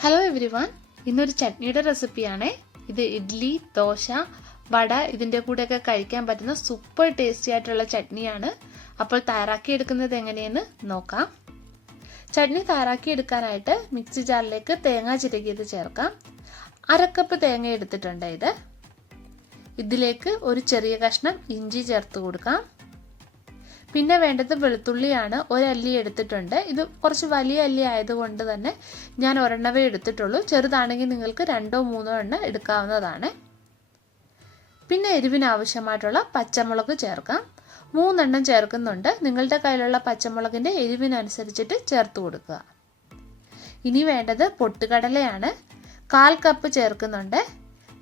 Hello every one, ഇന്നൊരു ചട്നിയുടെ റെസിപ്പിയാണേ. ഇത് ഇഡ്ഡലി, ദോശ, വട ഇതിൻ്റെ കൂടെയൊക്കെ കഴിക്കാൻ പറ്റുന്ന സൂപ്പർ ടേസ്റ്റി ആയിട്ടുള്ള ചട്നിയാണ്. അപ്പോൾ തയ്യാറാക്കിയെടുക്കുന്നത് എങ്ങനെയെന്ന് നോക്കാം. ചട്നി തയ്യാറാക്കിയെടുക്കാനായിട്ട് മിക്സി ജാറിലേക്ക് തേങ്ങ ചിരകിയത് ചേർക്കാം. 1/2 കപ്പ് തേങ്ങ എടുത്തിട്ടുണ്ട്. ഇതിലേക്ക് ഒരു ചെറിയ കഷ്ണം ഇഞ്ചി ചേർത്ത് കൊടുക്കാം. പിന്നെ വേണ്ടത് വെളുത്തുള്ളിയാണ്. 1 അല്ലി എടുത്തിട്ടുണ്ട്. ഇത് കുറച്ച് വലിയ അല്ലി ആയതുകൊണ്ട് തന്നെ ഞാൻ ഒരെണ്ണവേ എടുത്തിട്ടുള്ളൂ. ചെറുതാണെങ്കിൽ നിങ്ങൾക്ക് 2 or 3 എണ്ണം എടുക്കാവുന്നതാണ്. പിന്നെ എരിവിന് ആവശ്യമായിട്ടുള്ള പച്ചമുളക് ചേർക്കാം. 3 എണ്ണം ചേർക്കുന്നുണ്ട്. നിങ്ങളുടെ കയ്യിലുള്ള പച്ചമുളകിൻ്റെ എരിവിനനുസരിച്ചിട്ട് ചേർത്ത് കൊടുക്കുക. ഇനി വേണ്ടത് പൊട്ടുകടലയാണ്. 1/4 കപ്പ് ചേർക്കുന്നുണ്ട്.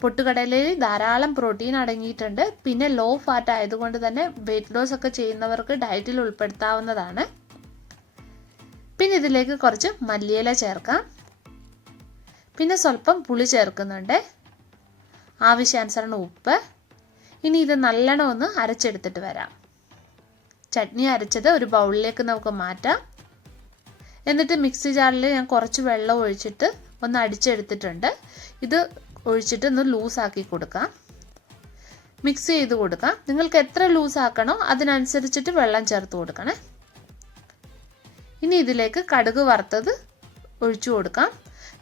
പൊട്ടുകടലയിൽ ധാരാളം പ്രോട്ടീൻ അടങ്ങിയിട്ടുണ്ട്. പിന്നെ ലോ ഫാറ്റ് ആയതുകൊണ്ട് തന്നെ വെയിറ്റ് ലോസ് ഒക്കെ ചെയ്യുന്നവർക്ക് ഡയറ്റിൽ ഉൾപ്പെടുത്താവുന്നതാണ്. പിന്നെ ഇതിലേക്ക് കുറച്ച് മല്ലിയില ചേർക്കാം. പിന്നെ സ്വല്പം പുളി ചേർക്കുന്നുണ്ട്. ആവശ്യാനുസരണം ഉപ്പ്. ഇനി ഇത് നല്ലോണം ഒന്ന് അരച്ചെടുത്തിട്ട് വരാം. ചട്നി അരച്ചത് ഒരു ബൗളിലേക്ക് നമുക്ക് മാറ്റാം. എന്നിട്ട് മിക്സി ജാറിൽ ഞാൻ കുറച്ച് വെള്ളം ഒഴിച്ചിട്ട് ഒന്ന് അടിച്ചെടുത്തിട്ടുണ്ട്. ഇത് ഒഴിച്ചിട്ട് ഒന്ന് ലൂസാക്കി കൊടുക്കാം. മിക്സ് ചെയ്ത് കൊടുക്കാം. നിങ്ങൾക്ക് എത്ര ലൂസ് ആക്കണോ അതിനനുസരിച്ചിട്ട് വെള്ളം ചേർത്ത് കൊടുക്കണേ. ഇനി ഇതിലേക്ക് കടുക് വറുത്തത് ഒഴിച്ചു കൊടുക്കാം.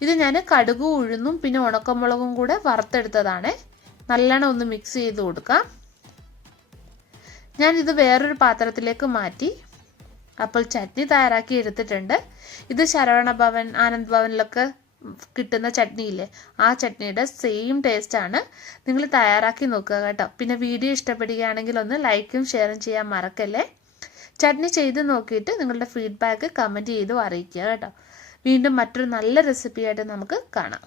ഇത് ഞാൻ കടുക്, ഉഴുന്നും പിന്നെ ഉണക്കമുളകും കൂടെ വറുത്തെടുത്തതാണ്. നല്ലോണം ഒന്ന് മിക്സ് ചെയ്ത് കൊടുക്കാം. ഞാനിത് വേറൊരു പാത്രത്തിലേക്ക് മാറ്റി. അപ്പോൾ ചട്നി തയ്യാറാക്കി എടുത്തിട്ടുണ്ട്. ഇത് ശരവണ ഭവൻ, ആനന്ദ് ഭവനിലൊക്കെ കിട്ടുന്ന ചട്നിയില്ലേ, ആ ചട്നിയുടെ സെയിം ടേസ്റ്റ് ആണ്. നിങ്ങൾ തയ്യാറാക്കി നോക്കുക കേട്ടോ. പിന്നെ വീഡിയോ ഇഷ്ടപ്പെടുകയാണെങ്കിൽ ഒന്ന് ലൈക്കും ഷെയറും ചെയ്യാൻ മറക്കല്ലേ. ചട്നി ചെയ്ത് നോക്കിയിട്ട് നിങ്ങളുടെ ഫീഡ്ബാക്ക് കമൻറ്റ് ചെയ്ത് അറിയിക്കുക കേട്ടോ. വീണ്ടും മറ്റൊരു നല്ല റെസിപ്പിയായിട്ട് നമുക്ക് കാണാം.